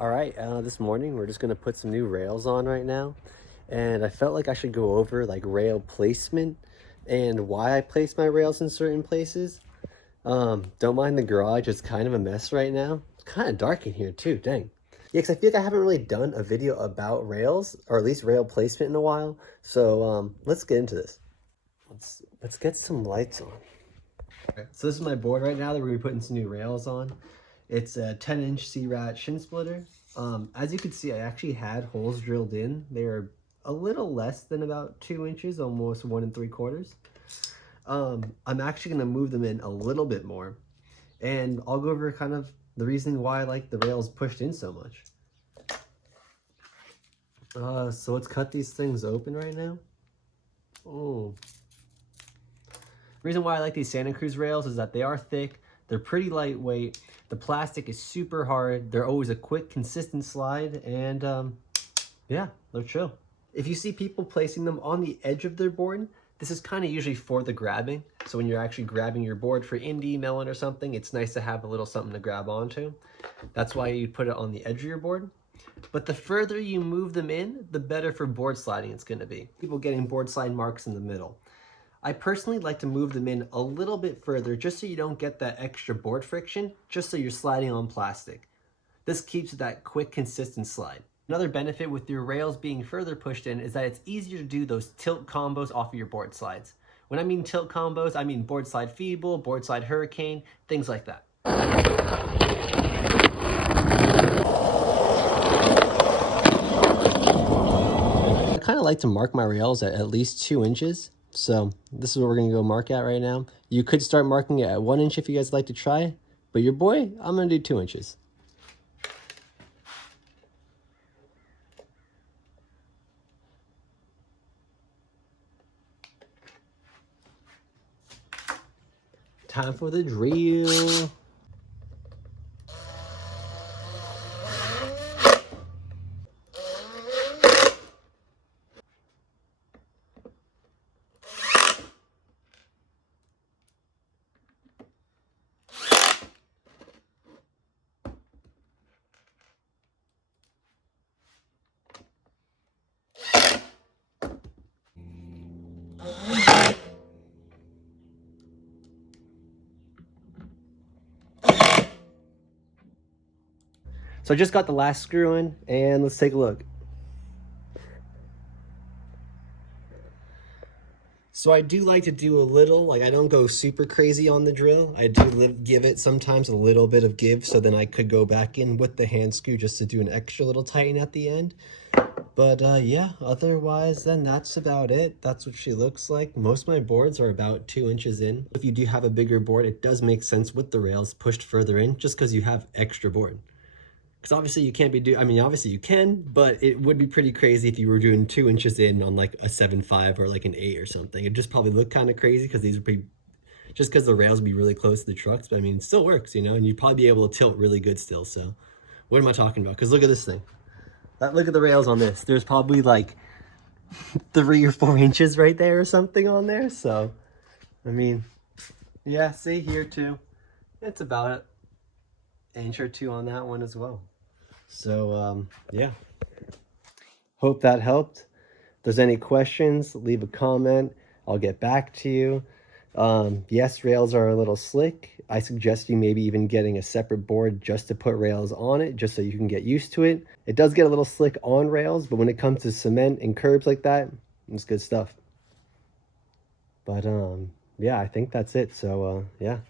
All right, this morning we're just gonna put some new rails on right now, and I felt like I should go over like rail placement and why I place my rails in certain places. Don't mind the garage, it's kind of a mess right now. It's kind of dark in here too, dang. Yeah, because I feel like I haven't really done a video about rails, or at least rail placement in a while. So let's get into this. Let's get some lights on. Okay, so this is my board right now that we're gonna be putting some new rails on. It's a 10-inch C-Rat shin splitter. As you can see, I actually had holes drilled in. They are a little less than about 2 inches, almost 1 3/4. I'm actually gonna move them in a little bit more, and I'll go over kind of the reasoning why I like the rails pushed in so much. So let's cut these things open right now. Oh. The reason why I like these Santa Cruz rails is that they are thick, they're pretty lightweight, the plastic is super hard, they're always a quick, consistent slide, and yeah, they're chill. If you see people placing them on the edge of their board, this is kind of usually for the grabbing. So when you're actually grabbing your board for indie, melon, or something, it's nice to have a little something to grab onto. That's why you put it on the edge of your board. But the further you move them in, the better for board sliding it's going to be. People getting board slide marks in the middle. I personally like to move them in a little bit further just so you don't get that extra board friction, just so you're sliding on plastic. This keeps that quick, consistent slide. Another benefit with your rails being further pushed in is that it's easier to do those tilt combos off of your board slides. When I mean tilt combos, I mean board slide feeble, board slide hurricane, things like that. I kind of like to mark my rails at least 2 inches. So this is what we're gonna go mark at right now. You could start marking it at 1 inch if you guys like to try, but your boy, I'm gonna do 2 inches. Time for the drill. So I just got the last screw in, and let's take a look. So I do like to do a little, like I don't go super crazy on the drill. I do give it sometimes a little bit of give, so then I could go back in with the hand screw just to do an extra little tighten at the end. But yeah, otherwise then that's about it. That's what she looks like. Most of my boards are about 2 inches in. If you do have a bigger board, it does make sense with the rails pushed further in just because you have extra board. Because obviously you can't be I mean, obviously you can, but it would be pretty crazy if you were doing 2 inches in on like a 7.5 or like an 8 or something. It'd just probably look kind of crazy because these would be, just because the rails would be really close to the trucks. But I mean, it still works, you know, and you'd probably be able to tilt really good still. So what am I talking about? Because look at this thing. Look at the rails on this. There's probably like 3 or 4 inches right there or something on there. So, I mean, yeah, see here too. It's about an inch or two on that one as well. So, yeah. Hope that helped. If there's any questions, leave a comment. I'll get back to you. Yes, rails are a little slick. I suggest you maybe even getting a separate board just to put rails on it, just so you can get used to it. It does get a little slick on rails, but when it comes to cement and curbs like that, it's good stuff. But yeah, I think that's it. So yeah.